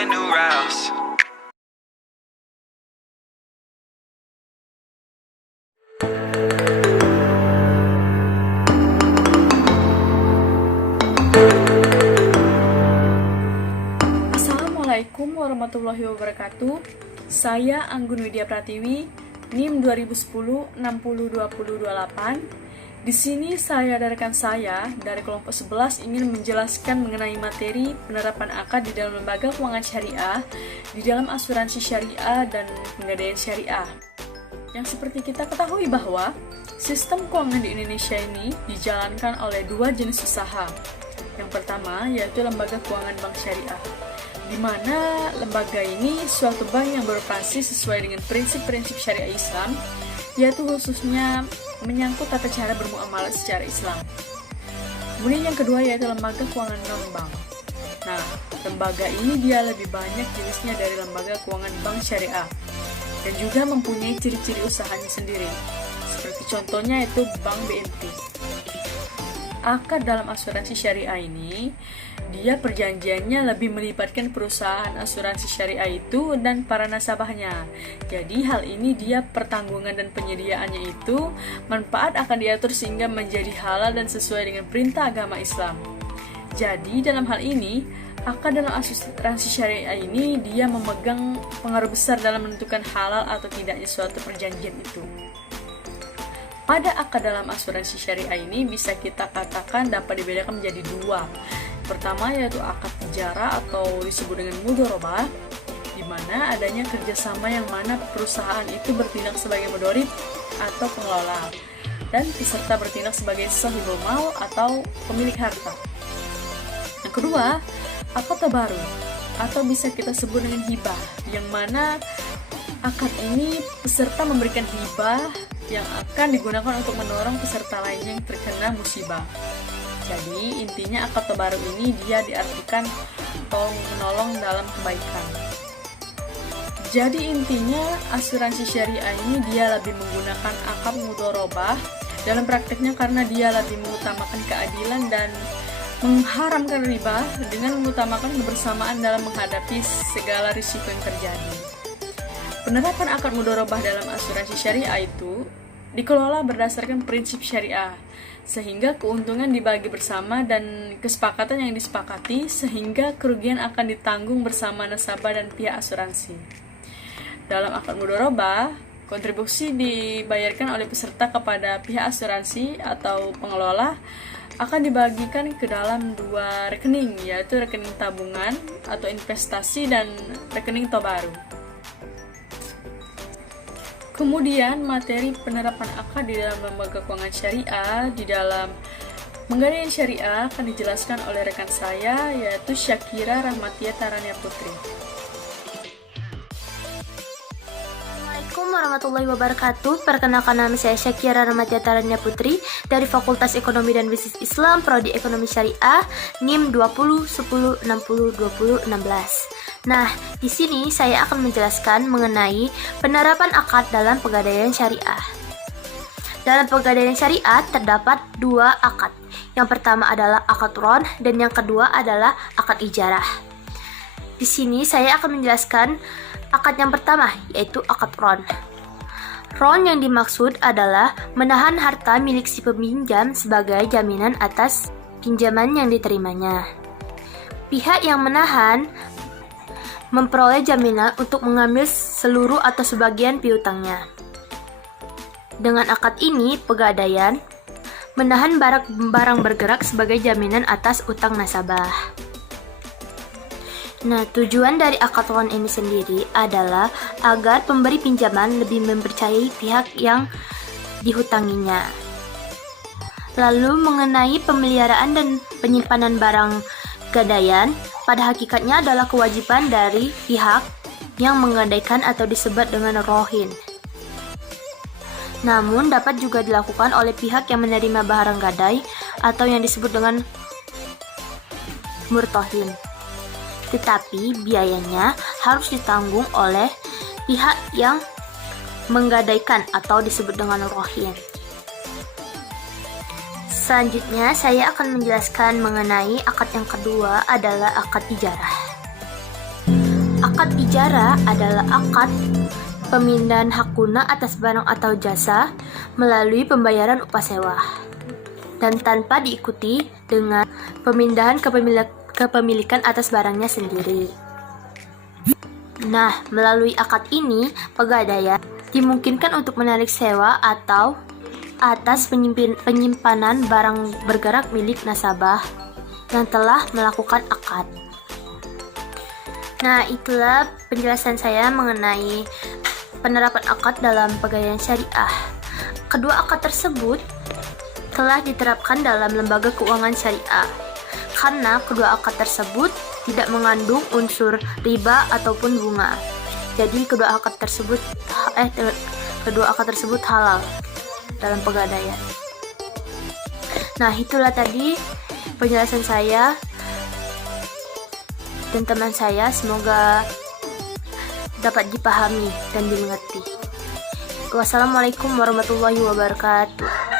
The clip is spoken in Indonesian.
brand new routes. Assalamualaikum warahmatullahi wabarakatuh. Saya Anggun Widya Pratiwi, NIM 2010-602028. Di sini saya dan rekan saya dari kelompok 11 ingin menjelaskan mengenai materi penerapan akad di dalam lembaga keuangan syariah, di dalam asuransi syariah dan penggadaian syariah. Yang seperti kita ketahui bahwa sistem keuangan di Indonesia ini dijalankan oleh dua jenis usaha. Yang pertama yaitu lembaga keuangan bank syariah, di mana lembaga ini suatu bank yang beroperasi sesuai dengan prinsip-prinsip syariah Islam, yaitu khususnya menyangkut tata cara bermuamalah secara Islam. Kemudian yang kedua yaitu lembaga keuangan non-bank. Nah, lembaga ini dia lebih banyak jenisnya dari lembaga keuangan bank syariah dan juga mempunyai ciri-ciri usahanya sendiri. Seperti contohnya itu Bank BNI. Akad dalam asuransi syariah ini, dia perjanjiannya lebih melibatkan perusahaan asuransi syariah itu dan para nasabahnya. Jadi hal ini dia pertanggungan dan penyediaannya itu manfaat akan diatur sehingga menjadi halal dan sesuai dengan perintah agama Islam. Jadi dalam hal ini, akad dalam asuransi syariah ini dia memegang pengaruh besar dalam menentukan halal atau tidaknya suatu perjanjian itu. Pada akad dalam asuransi syariah ini bisa kita katakan dapat dibedakan menjadi dua. Pertama yaitu akad tijara atau disebut dengan mudharabah, di mana adanya kerjasama yang mana perusahaan itu bertindak sebagai mudharib atau pengelola dan peserta bertindak sebagai sahibul mal atau pemilik harta. Yang kedua, akad tabarur atau bisa kita sebut dengan hibah, yang mana akad ini peserta memberikan hibah yang akan digunakan untuk menolong peserta lainnya yang terkena musibah. Jadi intinya akad tabarur ini dia diartikan tolong menolong dalam kebaikan. Jadi intinya asuransi syariah ini dia lebih menggunakan akad mudharabah dalam prakteknya karena dia lebih mengutamakan keadilan dan mengharamkan riba dengan mengutamakan kebersamaan dalam menghadapi segala risiko yang terjadi. Penerapan akad mudharabah dalam asuransi syariah itu dikelola berdasarkan prinsip syariah, sehingga keuntungan dibagi bersama dan kesepakatan yang disepakati, sehingga kerugian akan ditanggung bersama nasabah dan pihak asuransi. Dalam akad mudharabah, kontribusi dibayarkan oleh peserta kepada pihak asuransi atau pengelola akan dibagikan ke dalam dua rekening, yaitu rekening tabungan atau investasi dan rekening tabarur. Kemudian materi penerapan akad di dalam lembaga keuangan syariah di dalam penggadaian syariah akan dijelaskan oleh rekan saya yaitu Syakira Rahmatia Taranya Putri. Assalamualaikum warahmatullahi wabarakatuh. Perkenalkan, nama saya Syakira Rahmatia Taranya Putri dari Fakultas Ekonomi dan Bisnis Islam, Prodi Ekonomi Syariah, NIM 2010-602016. Nah, di sini saya akan menjelaskan mengenai penerapan akad dalam pegadaian syariah. Dalam pegadaian syariah terdapat dua akad. Yang pertama adalah akad ron dan yang kedua adalah akad ijarah. Di sini saya akan menjelaskan akad yang pertama, yaitu akad ron. Ron yang dimaksud adalah menahan harta milik si peminjam sebagai jaminan atas pinjaman yang diterimanya. Pihak yang menahan memperoleh jaminan untuk mengambil seluruh atau sebagian piutangnya. Dengan akad ini, pegadaian menahan barang bergerak sebagai jaminan atas utang nasabah. Nah, tujuan dari akad ron ini sendiri adalah agar pemberi pinjaman lebih mempercayai pihak yang dihutanginya. Lalu mengenai pemeliharaan dan penyimpanan barang gadaian, pada hakikatnya adalah kewajiban dari pihak yang menggadaikan atau disebut dengan rohin. Namun dapat juga dilakukan oleh pihak yang menerima barang gadai atau yang disebut dengan murtohin. Tetapi biayanya harus ditanggung oleh pihak yang menggadaikan atau disebut dengan rohin. Selanjutnya, saya akan menjelaskan mengenai akad yang kedua adalah akad ijarah. Akad ijarah adalah akad pemindahan hak guna atas barang atau jasa melalui pembayaran upah sewa dan tanpa diikuti dengan pemindahan kepemilikan atas barangnya sendiri. Nah, melalui akad ini, pegadaian dimungkinkan untuk menarik sewa atau atas penyimpanan barang bergerak milik nasabah yang telah melakukan akad. Nah, itulah penjelasan saya mengenai penerapan akad dalam pegadaian syariah. Kedua akad tersebut telah diterapkan dalam lembaga keuangan syariah karena kedua akad tersebut tidak mengandung unsur riba ataupun bunga. Jadi kedua akad tersebut halal dalam pegadaian. Nah, itulah tadi penjelasan saya dan teman saya, semoga dapat dipahami dan dimengerti. Wassalamualaikum warahmatullahi wabarakatuh.